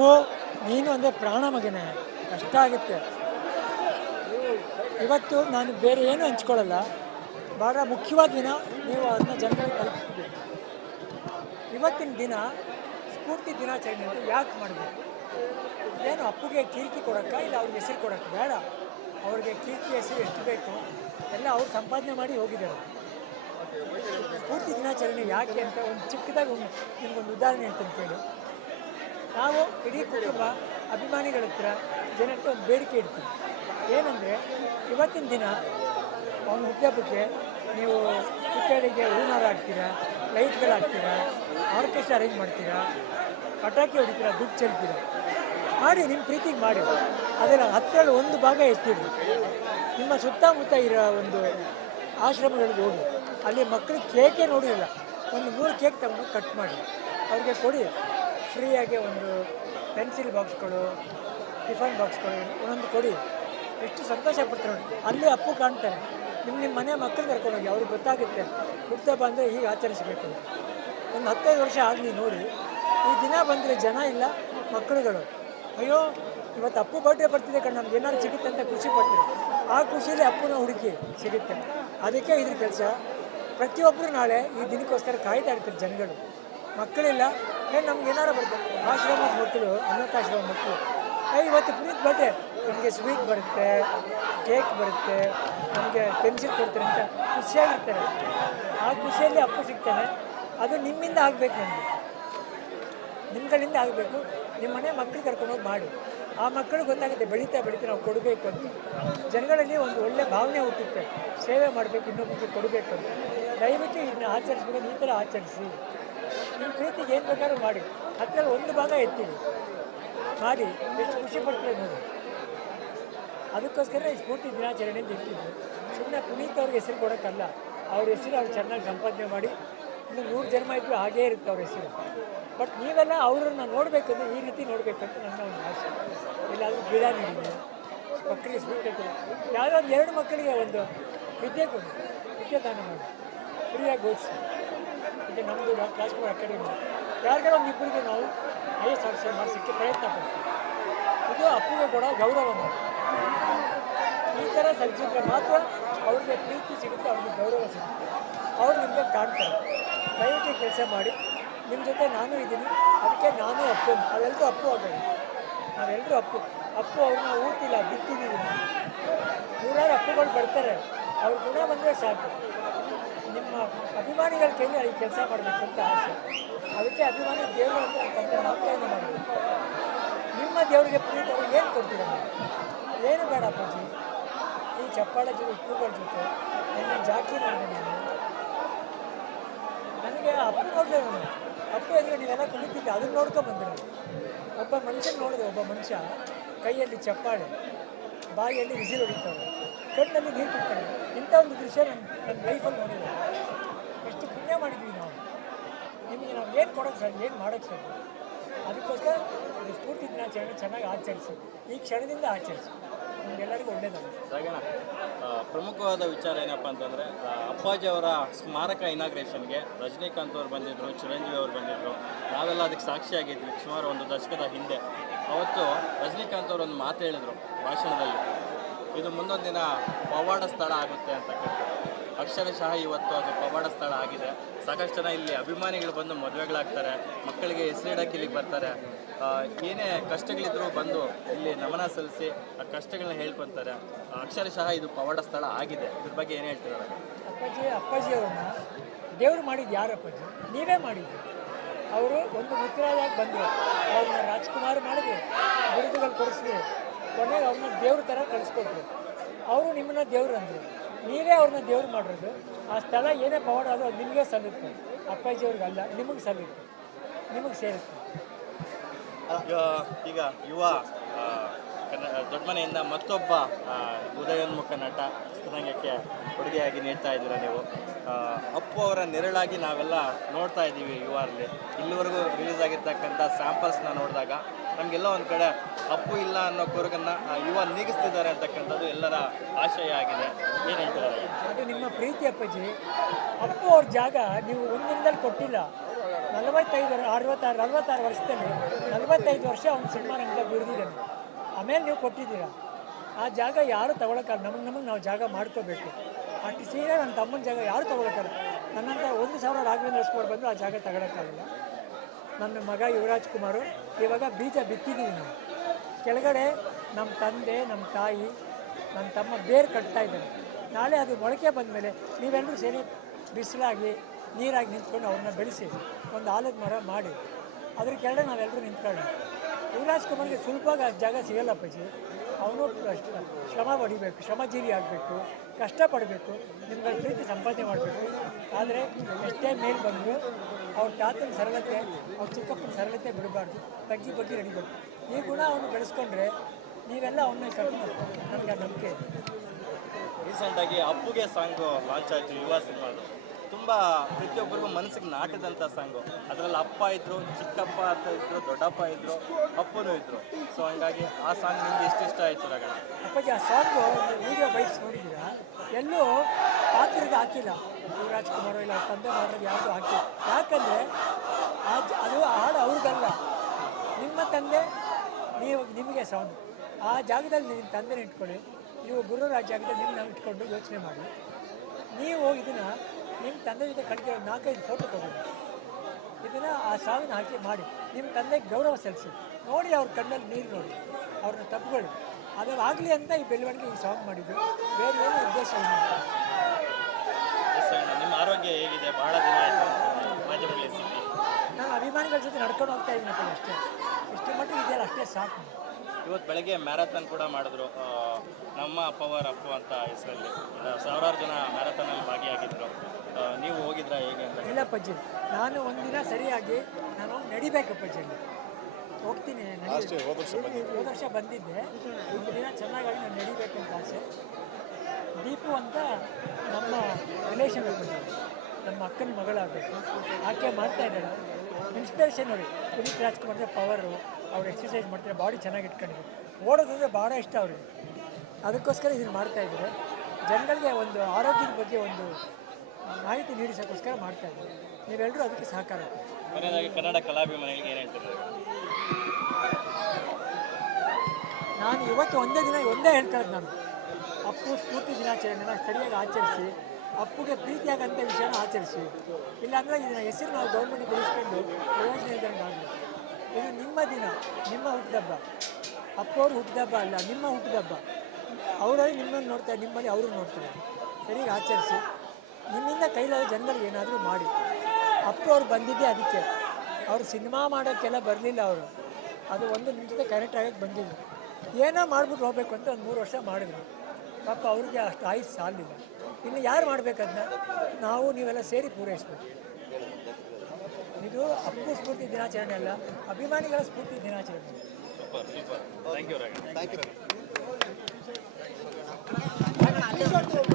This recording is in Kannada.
ಅಪ್ಪು ನೀನು ಅಂದರೆ ಪ್ರಾಣ ಮಗನೇ. ಕಷ್ಟ ಆಗುತ್ತೆ. ಇವತ್ತು ನಾನು ಬೇರೆ ಏನೂ ಹಂಚ್ಕೊಳ್ಳಲ್ಲ. ಭಾಳ ಮುಖ್ಯವಾದ ದಿನ ನೀವು ಅದನ್ನ ಜನಗಳಿಗೆ ತಲುಪಿಸ್ಬೇಕು. ಇವತ್ತಿನ ದಿನ ಸ್ಫೂರ್ತಿ ದಿನಾಚರಣೆ ಅಂತ ಯಾಕೆ ಮಾಡಬೇಕು? ಏನು ಅಪ್ಪುಗೆ ಕೀರ್ತಿ ಕೊಡೋಕ್ಕ ಇಲ್ಲ ಅವ್ರಿಗೆ ಹೆಸರು ಕೊಡೋಕ್ಕೆ? ಬೇಡ. ಅವ್ರಿಗೆ ಕೀರ್ತಿ ಹೆಸರು ಎಷ್ಟು ಬೇಕು ಎಲ್ಲ ಅವ್ರು ಸಂಪಾದನೆ ಮಾಡಿ ಹೋಗಿದ್ದಾರೆ. ಸ್ಫೂರ್ತಿ ದಿನಾಚರಣೆ ಯಾಕೆ ಅಂತ ಒಂದು ಚಿಕ್ಕದಾಗಿ ಒಂದು ನಿಮ್ಗೊಂದು ಉದಾಹರಣೆ ಹೇಳ್ತೀನಿ ಕೇಳಿ. ನಾವು ಇಡೀ ಕುಟುಂಬ ಅಭಿಮಾನಿಗಳ ಹತ್ರ ಜನಕ್ಕೆ ಒಂದು ಬೇಡಿಕೆ ಇಡ್ತೀವಿ. ಏನಂದರೆ, ಇವತ್ತಿನ ದಿನ ಅವನ ಹುಟ್ಟುಹಬ್ಬಕ್ಕೆ ನೀವು ಪುತ್ಥಳಿಗೆ ಹೂನಾರ ಹಾಕ್ತೀರಾ, ಲೈಟ್ಗಳು ಹಾಕ್ತೀರಾ, ಆರ್ಕೆಸ್ಟ್ರಾ ಅರೇಂಜ್ ಮಾಡ್ತೀರಾ, ಪಟಾಕಿ ಹೊಡಿತೀರಾ, ದುಡ್ಡು ಚೆಲ್ತೀರಾ? ಮಾಡಿ ನಿಮ್ಮ ಪ್ರೀತಿಗೆ ಮಾಡಿ. ಅದರ ಹತ್ತರಲ್ಲಿ ಒಂದು ಭಾಗ ಎತ್ತಿಡಿ ನಿಮ್ಮ ಸುತ್ತಮುತ್ತ ಇರೋ ಒಂದು ಆಶ್ರಮಗಳಿಗೆ ಹೋಗಿ, ಅಲ್ಲಿ ಮಕ್ಕಳು ಕೇಕೇ ನೋಡಿಲ್ಲ ಒಂದು ಮೂರು ಕೇಕ್ ತಗೊಂಡು ಕಟ್ ಮಾಡಿ. ಅವ್ರಿಗೆ ಕೊಡಿ. ಫ್ರೀಯಾಗಿ ಒಂದು ಪೆನ್ಸಿಲ್ ಬಾಕ್ಸ್ಗಳು, ಟಿಫನ್ ಬಾಕ್ಸ್ಗಳು ಒಂದೊಂದು ಕೊಡಿ. ಎಷ್ಟು ಸಂತೋಷ ಪಡ್ತಾರೆ ನೋಡಿ. ಅಲ್ಲಿ ಅಪ್ಪು ಕಾಣ್ತಾರೆ. ನಿಮ್ಮ ನಿಮ್ಮ ಮನೆ ಮಕ್ಕಳು ಕರ್ಕೊಂಡೋಗಿ ಅವ್ರಿಗೆ ಗೊತ್ತಾಗುತ್ತೆ. ಹುಡ್ತಾ ಅಂದರೆ ಹೀಗೆ ಆಚರಿಸಬೇಕು ಒಂದು ಹತ್ತೈದು ವರ್ಷ ಆಗಲಿ ನೋಡಿ. ಈ ದಿನ ಬಂದರೆ ಜನ ಇಲ್ಲ, ಮಕ್ಕಳುಗಳು. ಅಯ್ಯೋ, ಇವತ್ತು ಅಪ್ಪು ಬರ್ಡೇ ಬರ್ತಿದೆ ಕಣ್ಣು ನಮ್ಗೆ ಏನಾದ್ರು ಸಿಗುತ್ತೆ ಅಂತ ಖುಷಿ ಪಡ್ತೀವಿ. ಆ ಖುಷಿಯಲ್ಲಿ ಅಪ್ಪನ ಹುಡುಕಿ ಸಿಗುತ್ತೆ. ಅದಕ್ಕೆ ಇದ್ರ ಕೆಲಸ. ಪ್ರತಿಯೊಬ್ಬರು ನಾಳೆ ಈ ದಿನಕ್ಕೋಸ್ಕರ ಕಾಯ್ತಾ ಇರ್ತಾರೆ ಜನಗಳು. ಮಕ್ಕಳಿಲ್ಲ. ಏನು ನಮ್ಗೆ ಏನಾರು ಬರುತ್ತೆ? ಆಶ್ರಮದ ಮಕ್ಕಳು, ಅನಾಥಾಶ್ರಮ ಮಕ್ಕಳು. ಇವತ್ತು ಪುನೀತ್ ಬರ್ತೆ ನಮಗೆ ಸ್ವೀಟ್ ಬರುತ್ತೆ, ಕೇಕ್ ಬರುತ್ತೆ, ನಮಗೆ ಪೆನ್ಸಿಲ್ ಕೊಡ್ತಾರೆ ಅಂತ ಖುಷಿಯಾಗಿರ್ತಾರೆ. ಆ ಖುಷಿಯಲ್ಲಿ ಅಪ್ಪು ಸಿಗ್ತಾನೆ ಅದು ನಿಮ್ಮಿಂದ ಆಗಬೇಕು ನನಗೆ ನಿಮ್ಗಳಿಂದ ಆಗಬೇಕು. ನಿಮ್ಮ ಮನೆ ಮಕ್ಕಳು ಕರ್ಕೊಂಡೋಗಿ ಮಾಡಿ. ಆ ಮಕ್ಕಳು ಗೊತ್ತಾಗುತ್ತೆ, ಬೆಳೀತಾ ಬೆಳೀತಾ ನಾವು ಕೊಡಬೇಕು ಅಂತ. ಜನಗಳಲ್ಲಿ ಒಂದು ಒಳ್ಳೆ ಭಾವನೆ ಹುಟ್ಟುತ್ತೆ. ಸೇವೆ ಮಾಡಬೇಕು ಇನ್ನೊಬ್ಬರಿಗೆ ಕೊಡಬೇಕು ಅಂತ. ದಯವಿಟ್ಟು ಇದನ್ನ ಆಚರಿಸ್ಬೇಕು, ಈ ಥರ ಆಚರಿಸಿ. ನಿಮ್ಮ ಪ್ರೀತಿಗೆ ಏನು ಬೇಕಾದ್ರೂ ಮಾಡಿ. ಹತ್ತಿರ ಒಂದು ಭಾಗ ಎತ್ತೀವಿ ಮಾಡಿ, ಎಷ್ಟು ಖುಷಿ ಪಡ್ತೀವಿ ನೋಡಿ ಅದಕ್ಕೋಸ್ಕರ ಈ ಸ್ಫೂರ್ತಿ ದಿನಾಚರಣೆ ಅಂತ ಇಟ್ಟಿದ್ದು. ಸುಮ್ಮನೆ ಪುನೀತ್ ಅವ್ರಿಗೆ ಹೆಸರು ಕೊಡೋಕ್ಕಲ್ಲ, ಅವ್ರ ಹೆಸರು ಅವ್ರು ಚೆನ್ನಾಗಿ ಸಂಪಾದನೆ ಮಾಡಿ, ಇನ್ನು ನೂರು ಜನ್ಮ ಇದ್ದರೂ ಹಾಗೇ ಇರುತ್ತೆ ಅವ್ರ ಹೆಸರು. ಬಟ್ ನೀವೆಲ್ಲ ಅವರನ್ನು ನೋಡಬೇಕಂದ್ರೆ ಈ ರೀತಿ ನೋಡಬೇಕಂತ ನನ್ನ ಒಂದು ಆಸೆ. ಎಲ್ಲಾದರೂ ಗಿಡ ನೀಡಿದೆ. ಮಕ್ಕಳಿಗೆ ಸ್ವೀಟ್ ಯಾವುದೋ ಒಂದು ಎರಡು ಮಕ್ಕಳಿಗೆ ಒಂದು ವಿದ್ಯೆ ಕೊಡಿ. ವಿದ್ಯೆ ದಾನ ಮಾಡಿ. ಫ್ರೀಯಾಗಿ ಓದಿಸಿ. ಈಗ ನಮ್ಮದು ರಾಜ್ಕುಮಾರ್ ಅಕಾಡೆಮಿ. ಯಾರಿಗಾರ ಒಂದು ಇಬ್ಬರಿಗೆ ನಾವು ಐ ಎಸ್ ಆಫೀಸರ್ ಮಾಡಿಸೋಕ್ಕೆ ಪ್ರಯತ್ನ ಪಡ್ತೀವಿ. ಇದು ಅಪ್ಪುಗೆ ಕೂಡ ಗೌರವ ಈ ಥರ ಸಲ್ಲಿಸಿದ್ರೆ ಮಾತ್ರ ಅವ್ರಿಗೆ ಪ್ರೀತಿ ಸಿಗುತ್ತೆ, ಅವ್ರಿಗೆ ಗೌರವ ಸಿಗುತ್ತೆ. ಅವ್ರು ನಿಮಗೆ ಕಾಣ್ತಾರೆ. ದಯವಿಟ್ಟು ಕೆಲಸ ಮಾಡಿ. ನಿಮ್ಮ ಜೊತೆ ನಾನು ಇದ್ದೀನಿ. ಅದಕ್ಕೆ ನಾನು ಅಪ್ಪು. ಅವೆಲ್ಲರೂ ಅಪ್ಪು ಆಗೋದು ನಾವೆಲ್ಲರೂ ಅಪ್ಪು. ಅಪ್ಪು ಅವ್ರನ್ನ ಊರ್ತಿಲ್ಲ, ಬಿಟ್ಟಿದ್ದೀವಿ. ನಾವು. ನೂರಾರು ಅಪ್ಪುಗಳು ಬರ್ತಾರೆ. ಅವ್ರ ಗುಣ ಬಂದರೆ ಸಾಕು. ನಿಮ್ಮ ಅಭಿಮಾನಿಗಳ ಕೈಲಿ ಅಲ್ಲಿ ಕೆಲಸ ಮಾಡಬೇಕು ಅಂತ ಆಸೆ. ಅದಕ್ಕೆ ಅಭಿಮಾನಿ ದೇವರು ಅಂತ ತಂದೆ ನಾಮಕರಣ ಮಾಡಬೇಕು ನಿಮ್ಮ ದೇವರಿಗೆ ಪ್ರೀತಿ ಏನು ಕೊಡ್ತೀರ ಏನು ಬೇಡ ಅಪ್ಪಾಜಿ. ಈ ಚಪ್ಪಾಳ ಜೊತೆ ಇಕ್ಕುಗಳ ಜೊತೆ ನನ್ನ ಜಾಕಿ ನೋಡಿದೆ ನಾನು ನನಗೆ ಅಪ್ಪು ನೋಡಿದೆ ನಾನು. ಅಪ್ಪು ಎದುರು ನೀವೆಲ್ಲ ಕುಳಿತಿದ್ದೆ ಅದನ್ನು ನೋಡ್ಕೊಂಡು ಬಂದಿರೋ ಒಬ್ಬ ಮನುಷ್ಯನ ನೋಡಿದೆ, ಒಬ್ಬ ಮನುಷ್ಯ ಕೈಯಲ್ಲಿ ಚಪ್ಪಾಳೆ ಬಾಯಿಯಲ್ಲಿ ಬಿಸಿಲು ಹೊಡಿತಾರೆ ಕಣ್ಣಲ್ಲಿ ನೀರು ಕುಡ್ತಾರೆ ಇಂಥ ಒಂದು ದೃಶ್ಯ ನನ್ನ ನನ್ನ ಲೈಫಲ್ಲಿ ನೋಡಿದೆ. ಎಷ್ಟು ಪುಣ್ಯ ಮಾಡಿದ್ವಿ ನಾವು. ನಿಮಗೆ ನಾವು ಏನು ಕೊಡೋಕ್ಕೆ ಸರ್ ಏನು ಮಾಡೋಕ್ಕೆ ಸರ್ ಅದಕ್ಕೋಸ್ಕರ ಇದು ಸ್ಫೂರ್ತಿ ದಿನಾಚರಣೆ ಚೆನ್ನಾಗಿ ಆಚರಿಸಿ. ಈ ಕ್ಷಣದಿಂದ ಆಚರಿಸಿ. ನಿಮಗೆಲ್ಲರಿಗೂ ಒಳ್ಳೆಯದಾಗುತ್ತೆ ಹಾಗೇನ ಪ್ರಮುಖವಾದ ವಿಚಾರ ಏನಪ್ಪ ಅಂತಂದರೆ ಅಪ್ಪಾಜಿ ಅವರ ಸ್ಮಾರಕ ಇನಾಗ್ರೇಷನ್ಗೆ ರಜನಿಕಾಂತ್ ಅವರು ಬಂದಿದ್ದರು ಚಿರಂಜೀವಿ ಅವರು ಬಂದಿದ್ದರು ನಾವೆಲ್ಲ ಅದಕ್ಕೆ ಸಾಕ್ಷಿಯಾಗಿದ್ವಿ ಸುಮಾರು ಒಂದು ದಶಕದ ಹಿಂದೆ. ಅವತ್ತು ರಜನಿಕಾಂತ್ ಅವರು ಒಂದು ಮಾತು ಹೇಳಿದರು ಭಾಷಣದಲ್ಲಿ. ಇದು ಮುಂದೊಂದು ದಿನ ಪವಾಡ ಸ್ಥಳ ಆಗುತ್ತೆ ಅಂತ ಅಕ್ಷರಶಃ ಇವತ್ತು ಅದು ಪವಾಡ ಸ್ಥಳ ಆಗಿದೆ. ಸಾಕಷ್ಟು ಜನ ಇಲ್ಲಿ ಅಭಿಮಾನಿಗಳು ಬಂದು ಮದುವೆಗಳಾಗ್ತಾರೆ. ಮಕ್ಕಳಿಗೆ ಹೆಸರಿಡಕ್ಕೆ ಇಲ್ಲಿಗೆ ಬರ್ತಾರೆ. ಏನೇ ಕಷ್ಟಗಳಿದ್ರೂ ಬಂದು ಇಲ್ಲಿ ನಮನ ಸಲ್ಲಿಸಿ ಆ ಕಷ್ಟಗಳನ್ನ ಹೇಳ್ಕೊತಾರೆ ಅಕ್ಷರಶಃ ಇದು ಪವಾಡ ಸ್ಥಳ ಆಗಿದೆ. ಇದ್ರ ಬಗ್ಗೆ ಏನು ಹೇಳ್ತಿದ್ದಾರೆ ಅಪ್ಪಾಜಿ ಅಪ್ಪಾಜಿ ಅವ್ರನ್ನ ದೇವರು ಮಾಡಿದ್ದು ಯಾರು ಅಪ್ಪಾಜಿ? ನೀವೇ ಮಾಡಿದ್ದು. ಅವರು ಒಂದು ಮಿತ್ರರಾಗಿ ಬಂದರು. ಅವ್ರನ್ನ ರಾಜ್ಕುಮಾರ್ ಮಾಡಿದ್ರು. ಬಿರುದುಗಳು ಕೊಡಿಸಿದ್ವಿ ಕೊನೆಗೆ ಅವ್ರನ್ನ ದೇವ್ರ ಥರ ಕಳಿಸ್ಕೊಟ್ರು. ಅವರು ನಿಮ್ಮನ್ನ ದೇವ್ರು ಅಂದರು. ನೀವೇ ಅವ್ರನ್ನ ದೇವ್ರು ಮಾಡಿರೋದು. ಆ ಸ್ಥಳ ಏನೇ ಪವಾಡ ಅದು ಅದು ನಿಮಗೆ ಸಲ್ಲುತ್ತೆ. ಅಪ್ಪಾಜಿ ಅವ್ರಿಗೆ ಅಲ್ಲ, ನಿಮಗೆ ಸಲ್ಲುತ್ತೆ. ನಿಮಗೆ ಸೇರುತ್ತೆ. ಈಗ- ಯುವ ದೊಡ್ಡ ಮನೆಯಿಂದ ಮತ್ತೊಬ್ಬ ಉದಯೋನ್ಮುಖ ನಟ ಚಿತ್ರರಂಗಕ್ಕೆ ಕೊಡುಗೆಯಾಗಿ ನೀಡ್ತಾ ಇದ್ದೀರ ನೀವು. ಅಪ್ಪು ಅವರ ನೆರಳಾಗಿ ನಾವೆಲ್ಲ ನೋಡ್ತಾ ಇದ್ದೀವಿ ಯು ಅಲ್ಲಿ ಇಲ್ಲಿವರೆಗೂ ರಿಲೀಸ್ ಆಗಿರ್ತಕ್ಕಂಥ ಸ್ಯಾಂಪಲ್ಸ್ನ ನೋಡಿದಾಗ ನಮಗೆಲ್ಲ ಒಂದು ಕಡೆ ಅಪ್ಪು ಇಲ್ಲ ಅನ್ನೋ ಕೊರಗನ್ನ ಯುವ ನೀಗಿಸ್ತಿದ್ದಾರೆ ಅಂತಕ್ಕಂಥದ್ದು ಎಲ್ಲರ ಆಶಯ ಆಗಿದೆ. ಏನು ಹೇಳ್ತಾರೆ ಅದು ನಿಮ್ಮ ಪ್ರೀತಿ ಅಪ್ಪಾಜಿ. ಅಪ್ಪು ಅವ್ರ ಜಾಗ ನೀವು ಒಂದಿನದಲ್ಲಿ ಕೊಟ್ಟಿಲ್ಲ. ನಲವತ್ತೈದು ಅರವತ್ತಾರು, ನಲವತ್ತಾರು ವರ್ಷದಲ್ಲಿ ನಲವತ್ತೈದು ವರ್ಷ ಅವ್ನು ಸಿನಿಮಾ ರಂಗದ ಬಿಡ್ದಿದ್ದಾನೆ. ಆಮೇಲೆ ನೀವು ಕೊಟ್ಟಿದ್ದೀರಾ? ಆ ಜಾಗ ಯಾರು ತಗೊಳಕ್ಕಲ್ಲ ನಮಗೆ ನಮಗೆ ನಾವು ಜಾಗ ಮಾಡ್ಕೋಬೇಕು. ಅಷ್ಟು ಸೀರೆ ನನ್ನ ತಮ್ಮನ ಜಾಗ ಯಾರು ತಗೊಳಕ್ಕಲ್ಲ ನನ್ನಂತ ಒಂದು ಸಾವಿರ ರಾಘವೇಂದ್ರ ಸ್ಕೋರ್ ಬಂದು ಆ ಜಾಗ ತಗೊಳಕ್ಕಾಗಲ್ಲ. ನನ್ನ ಮಗ ಯುವರಾಜ್ ಕುಮಾರು ಇವಾಗ ಬೀಜ ಬಿತ್ತಿದ್ದೀವಿ ನಾವು. ಕೆಳಗಡೆ ನಮ್ಮ ತಂದೆ ನಮ್ಮ ತಾಯಿ ನನ್ನ ತಮ್ಮ ಬೇರು ಕಟ್ತಾ ಇದ್ದಾರೆ. ನಾಳೆ ಅದು ಮೊಳಕೆ ಬಂದಮೇಲೆ ನೀವೆಲ್ಲರೂ ಸೇರಿ ಬಿಸಿಲಾಗಿ, ನೀರಾಗಿ ನಿಂತ್ಕೊಂಡು ಅವ್ರನ್ನ ಬೆಳೆಸಿ. ಒಂದು ಆಲದ ಮರ ಮಾಡಿ. ಅದ್ರ ಕೆಳಗಡೆ ನಾವೆಲ್ಲರೂ ನಿಂತ್ಕೊಳ್ಳೋಣ ಯುವರಾಜ್ ಕುಮಾರ್ಗೆ ಸುಲಭವಾಗಿ ಆ ಜಾಗ ಸಿಗಲ್ಲ ಅಪ್ಪಾಜಿ. ಅವನು ಶ್ರಮ ಪಡಿಬೇಕು, ಶ್ರಮಜೀವಿ ಆಗಬೇಕು, ಕಷ್ಟಪಡಬೇಕು, ನಿಮ್ಗಳ ಪ್ರೀತಿ ಸಂಪಾದನೆ ಮಾಡಬೇಕು. ಆದರೆ ಎಷ್ಟೇ ಮೇಲೆ ಬಂದರೂ ಅವ್ರ ತಾತನ ಸರಳತೆ, ಅವ್ರ ಚಿಕ್ಕಪ್ಪನ ಸರಳತೆ ಬಿಡಬಾರ್ದು. ತಗ್ಗಿ ಬಗ್ಗೆ ನಡಿಬೇಕು. ಈ ಗುಣ ಅವನು ಬೆಳೆಸ್ಕೊಂಡ್ರೆ ನೀವೆಲ್ಲ ಅವನ್ನ ಕರ್ಕೊಂಡು ನನಗೆ ನಂಬಿಕೆ ರೀಸೆಂಟಾಗಿ ಅಪ್ಪುಗೆ ಸಾಂಗು ಲಾಂಚ್ ಆಯಿತು, ಯುವ ಸಿನಿಮಾದು. ತುಂಬ ಪ್ರತಿಯೊಬ್ಬರಿಗೂ ಮನಸ್ಸಿಗೆ ನಾಟಿದಂಥ ಸಾಂಗು. ಅದರಲ್ಲಿ ಅಪ್ಪ ಇದ್ರು, ಚಿಕ್ಕಪ್ಪ ಅಂತ ಇದ್ರು, ದೊಡ್ಡಪ್ಪ ಇದ್ರು, ಅಪ್ಪನೂ ಇದ್ರು. ಸೊ ಹಂಗಾಗಿ ಆ ಸಾಂಗ್ ನಿಮ್ಗೆ ಎಷ್ಟು ಇಷ್ಟ ಆಯಿತು ರಗಣ ಅಪ್ಪಾಜಿ, ಆ ಸಾಂಗು ವಿಡಿಯೋ ಬೈಕ್ಸ್ ನೋಡಿದ್ದೀರಾ? ಎಲ್ಲೂ ಪಾತ್ರೆಗೆ ಹಾಕಿಲ್ಲ. ಕುಮಾರ್ ಇಲ್ಲ, ತಂದೆ ಮಾಡೋದು ಯಾವುದು ಹಾಕಿಲ್ಲ. ಯಾಕಂದರೆ ಅದು ಹಾಡು ಅವ್ರಿಗಲ್ಲ. ನಿಮ್ಮ ತಂದೆ, ನೀವು ನಿಮಗೆ ಸಾಂಗ್ ಆ ಜಾಗದಲ್ಲಿ ನಿಮ್ಮ ತಂದೆನ ಇಟ್ಕೊಳ್ಳಿ. ನೀವು ಗುರುರಾಜ್ ಜಾಗದಲ್ಲಿ ನಿಮ್ಮ ನಾವು ಇಟ್ಕೊಂಡು ಯೋಚನೆ ಮಾಡಿ. ನೀವು ಇದನ್ನು ನಿಮ್ಮ ತಂದೆ ಜೊತೆ ಕಡಿಗೆ ನಾಲ್ಕೈದು ಫೋಟೋ ತಗೊಳ್ಳಿ ಇದನ್ನು ಆ ಸಾವಿನ ಹಾಕಿ ಮಾಡಿ ನಿಮ್ಮ ತಂದೆಗೆ ಗೌರವ ಸಲ್ಲಿಸಿ. ನೋಡಿ ಅವ್ರ ಕಣ್ಣಲ್ಲಿ ನೀರು ನೋಡಿ ಅವ್ರನ್ನ ತಪ್ಪುಗಳು ಅದು ಆಗಲಿ ಅಂತ ಈ ಬೆಳವಣಿಗೆ ಈ ಸಾಂಗ್ ಮಾಡಿದ್ದು. ಬೇರೆ ಏನು ಉದ್ದೇಶ ಇಲ್ಲ. ನಿಮ್ಮ ಆರೋಗ್ಯ ಹೇಗಿದೆ? ಬಹಳ ದಿನ ನಾನು ಅಭಿಮಾನಿಗಳ ಜೊತೆ ನಡ್ಕೊಂಡು ಹೋಗ್ತಾ ಇದ್ದೀನಪ್ಪ ಅಷ್ಟೇ. ಇಷ್ಟು ಮಟ್ಟಿಗೆ ಇದೆಯಲ್ಲ ಅಷ್ಟೇ ಸಾಕು. ಇವತ್ತು ಬೆಳಗ್ಗೆ ಮ್ಯಾರಥಾನ್ ಕೂಡ ಮಾಡಿದ್ರು. ನಮ್ಮ ಪವರ್ ಅಪ್ಪು ಅಂತ ಹೆಸರಲ್ಲಿ. ಸಾವಿರಾರು ಜನ ಮ್ಯಾರಥಾನಲ್ಲಿ ಭಾಗಿಯಾಗಿದ್ದರು ನೀವು ಹೋಗಿದ್ರಾ ಹೇಗೆ ಅಂತ ಇಲ್ಲ ಪಜ್ಜಿ ನಾನು ಒಂದಿನ ಸರಿಯಾಗಿ ನಾನು ನಡಿಬೇಕು ಪಜ್ಜಿ ಹೋಗ್ತೀನಿ ಹೋದ ವರ್ಷ ಬಂದಿದ್ದೆ. ಒಂದು ದಿನ ಚೆನ್ನಾಗಾಗಿ ನಾನು ನಡಿಬೇಕಂತ ಆಸೆ. ದೀಪು ಅಂತ ನಮ್ಮ ರಿಲೇಷನ್ ನಮ್ಮ ಅಕ್ಕನ ಮಗಳಾಗಬೇಕು ಆಕೆ ಮಾಡ್ತಾ ಇದ್ದಾಳೆ. ಇನ್ಸ್ಪಿರೇಷನ್ ನೋಡಿ. ಪುನೀತ್ ರಾಜ್ಕುಮಾರ್ ಪವರು ಅವ್ರು ಎಕ್ಸಸೈಸ್ ಮಾಡ್ತಾರೆ ಬಾಡಿ ಚೆನ್ನಾಗಿ ಇಟ್ಕೊಂಡಿದ್ರು. ಓಡೋದಂದರೆ ಭಾಳ ಇಷ್ಟ ಅವ್ರಿಗೆ. ಅದಕ್ಕೋಸ್ಕರ ಇದನ್ನು ಮಾಡ್ತಾ ಇದ್ದಾರೆ. ಜನಗಳಿಗೆ ಒಂದು ಆರೋಗ್ಯದ ಬಗ್ಗೆ ಒಂದು ಮಾಹಿತಿ ನೀಡಿಸೋಕ್ಕೋಸ್ಕರ ಮಾಡ್ತಾ ಇದ್ದಾರೆ. ನೀವೆಲ್ಲರೂ ಅದಕ್ಕೆ ಸಹಕಾರ ಕನ್ನಡ ಕಲಾಭಿಮಾನಿಗಳಿಗೆ ಏನು ಹೇಳ್ತೀರಿ? ನಾನು ಇವತ್ತು ಒಂದೇ ದಿನ ಒಂದೇ ಹೇಳ್ಕೊಳ್ಳೋದು ನಾನು. ಅಪ್ಪು ಸ್ಫೂರ್ತಿ ದಿನಾಚರಣೆನ ಸರಿಯಾಗಿ ಆಚರಿಸಿ ಅಪ್ಪುಗೆ ಪ್ರೀತಿಯಾಗಂಥ ವಿಷಯನ ಆಚರಿಸಿ. ಇಲ್ಲಾಂದರೆ ಇದನ್ನ ಹೆಸರು ನಾವು ಗೌರ್ಮೆಂಟ್ ತಿಳಿಸ್ಕೊಂಡು ಪ್ರಯೋಜನ ಇದ್ದಂಗೆ ಆಗಲಿ. ಇದು ನಿಮ್ಮ ದಿನ, ನಿಮ್ಮ ಹುಟ್ಟಿದಬ್ಬ. ಅಪ್ಪವ್ರು ಹುಟ್ಟಿದಬ್ಬ ಅಲ್ಲ, ನಿಮ್ಮ ಹುಟ್ಟಿದಬ್ಬ. ಅವರಲ್ಲಿ ನಿಮ್ಮನ್ನು ನೋಡ್ತಾರೆ, ನಿಮ್ಮಲ್ಲಿ ಅವರು ನೋಡ್ತಾರೆ. ಸರಿಯಾಗಿ ಆಚರಿಸಿ. ನಿಮ್ಮಿಂದ ಕೈಲಾದ ಜನರಲ್ಲಿ ಏನಾದರೂ ಮಾಡಿ. ಅಪ್ಪವ್ರು ಬಂದಿದ್ದೆ ಅದಕ್ಕೆ. ಅವರು ಸಿನಿಮಾ ಮಾಡೋಕ್ಕೆಲ್ಲ ಬರಲಿಲ್ಲ ಅವರು. ಅದು ಒಂದು ನಿಮ್ಮ ಜೊತೆ ಕನೆಕ್ಟ್ ಆಗಕ್ಕೆ ಏನೋ ಮಾಡ್ಬಿಟ್ಟು ಹೋಗ್ಬೇಕು ಅಂತ ಒಂದು ಮೂರು ವರ್ಷ ಮಾಡಿದ್ರು. ಪಾಪ ಅವ್ರಿಗೆ ಅಷ್ಟು ಆಯ್ತು ಸಾಲಿಲ್ಲ ಇನ್ನು ಯಾರು ಮಾಡ್ಬೇಕದನ್ನ ನಾವು ನೀವೆಲ್ಲ ಸೇರಿ ಪೂರೈಸ್ಬೇಕು. ಇದು ಅಪ್ಪು ಸ್ಫೂರ್ತಿ ದಿನಾಚರಣೆ ಅಲ್ಲ ಅಭಿಮಾನಿಗಳ ಸ್ಫೂರ್ತಿ ದಿನಾಚರಣೆ. Super super thank you thank you